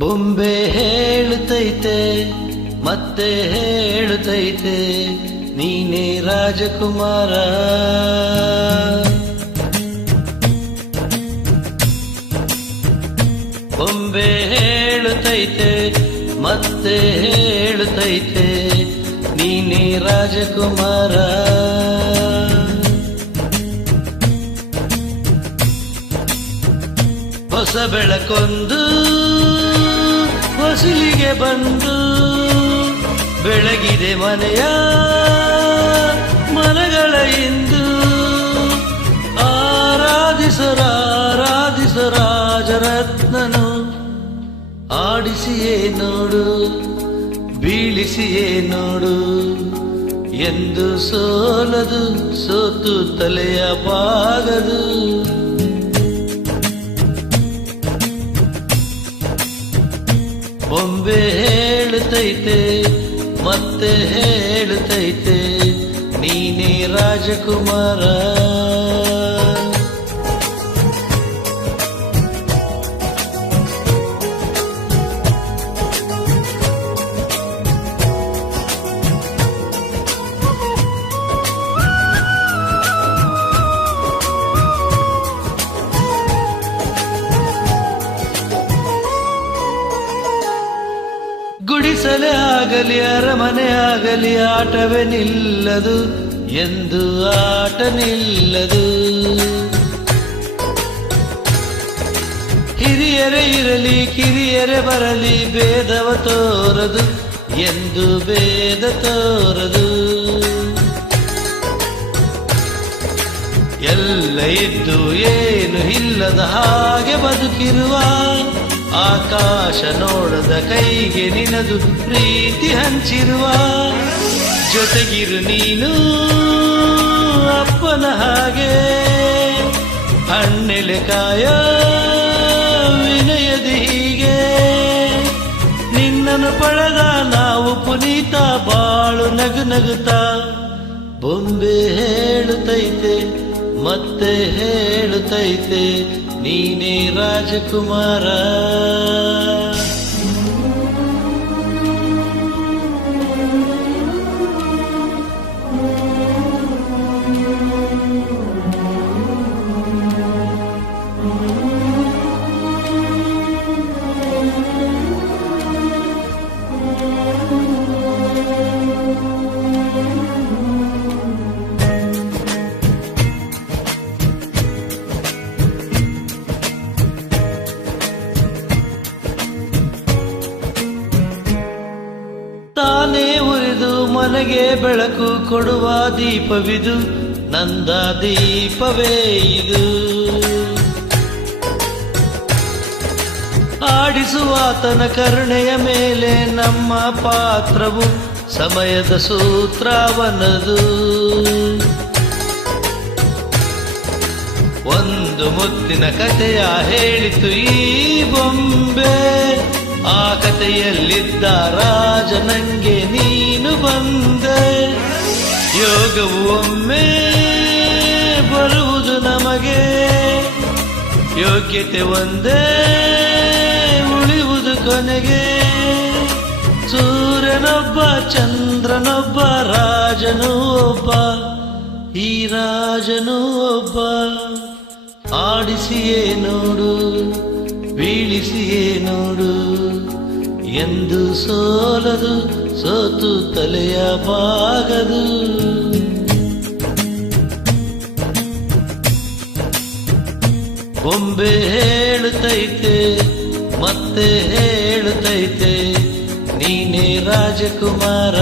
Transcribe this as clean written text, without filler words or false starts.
ಬೊಂಬೆ ಹೇಳುತ್ತೈತೆ ಮತ್ತೆ ಹೇಳುತ್ತೈತೆ ನೀನೇ ರಾಜಕುಮಾರ. ಬೊಂಬೆ ಹೇಳುತ್ತೈತೆ ಮತ್ತೆ ಹೇಳುತ್ತೈತೆ ನೀನೇ ರಾಜಕುಮಾರ. ಹೊಸ ಬೆಳಕೊಂದು ಹೊಸಿಲಿಗೆ ಬಂದು ಬೆಳಗಿದೆ ಮನೆಯ ಮನಗಳ ಇಂದು. ಆರಾಧಿಸ ರಾಜರತ್ನನು ಆಡಿಸಿಯೇ ನೋಡು ಬೀಳಿಸಿಯೇ ನೋಡು ಎಂದು ಸೋಲದು ಸೋತು ತಲೆಯ ಬಾಗದು. ಬೊಂಬೆ ಹೇಳುತ್ತೈತೆ ಮತ್ತೆ ಹೇಳುತ್ತೈತೆ ನೀನೇ ರಾಜಕುಮಾರ. ಗುಡಿಸಲೇ ಆಗಲಿ ಅರಮನೆ ಆಗಲಿ ಆಟವೇ ನಿಲ್ಲದು ಎಂದು ಆಟ ನಿಲ್ಲದು. ಹಿರಿಯರೇ ಇರಲಿ ಕಿರಿಯರೇ ಬರಲಿ ಭೇದವ ತೋರದು ಎಂದು ಭೇದ ತೋರದು. ಎಲ್ಲ ಇದ್ದು ಏನು ಇಲ್ಲದ ಹಾಗೆ ಬದುಕಿರುವ ಆಕಾಶ ನೋಡದ ಕೈಗೆ ನಿನದು ಪ್ರೀತಿ ಹಂಚಿರುವ. ಜೊತೆಗಿರು ನೀನು ಅಪ್ಪನ ಹಾಗೆ ಹಣ್ಣೆಲೆ ಕಾಯ ವಿನಯದಿ ಹೀಗೆ. ನಿನ್ನನ್ನು ಪಡೆದ ನಾವು ಪುನೀತ ಬಾಳು ನಗು ನಗುತ್ತಾ. ಬೊಂಬೆ ಹೇಳುತ್ತೈತೆ ಮತ್ತೆ ಹೇಳುತ್ತೈತೆ ನೀನೇ ರಾಜಕುಮಾರ. ತಾನೇ ಉರಿದು ಮನೆಗೆ ಬೆಳಕು ಕೊಡುವ ದೀಪವಿದು ನಂದ ದೀಪವೇ ಇದು. ಆಡಿಸುವಾತನ ಕರುಣೆಯ ಮೇಲೆ ನಮ್ಮ ಪಾತ್ರವು ಸಮಯದ ಸೂತ್ರವನದು. ಒಂದು ಮುತ್ತಿನ ಕಥೆಯ ಹೇಳಿತು ಈ ಬೊಂಬೆ. ಆ ಕಥೆಯಲ್ಲಿದ್ದ ರಾಜ ನಂಗೆ ನೀನು ಬಂದೆ. ಯೋಗವು ಒಮ್ಮೆ ಬರುವುದು ನಮಗೆ, ಯೋಗ್ಯತೆ ಒಂದೇ ಉಳಿಯುವುದು ಕೊನೆಗೆ. ಸೂರ್ಯನೊಬ್ಬ ಚಂದ್ರನೊಬ್ಬ ರಾಜನೂ ಒಬ್ಬ, ಈ ರಾಜನೂ ಒಬ್ಬ. ಆಡಿಸಿಯೇ ನೋಡು ಬೀಳಿಸಿಯೇ ನೋಡು ಎಂದು ಸೋಲದು ಸೋತು ತಲೆಯ ಬಾಗದು. ಬೊಂಬೆ ಹೇಳುತ್ತೈತೆ ಮತ್ತೆ ಹೇಳುತ್ತೈತೆ ನೀನೇ ರಾಜಕುಮಾರ.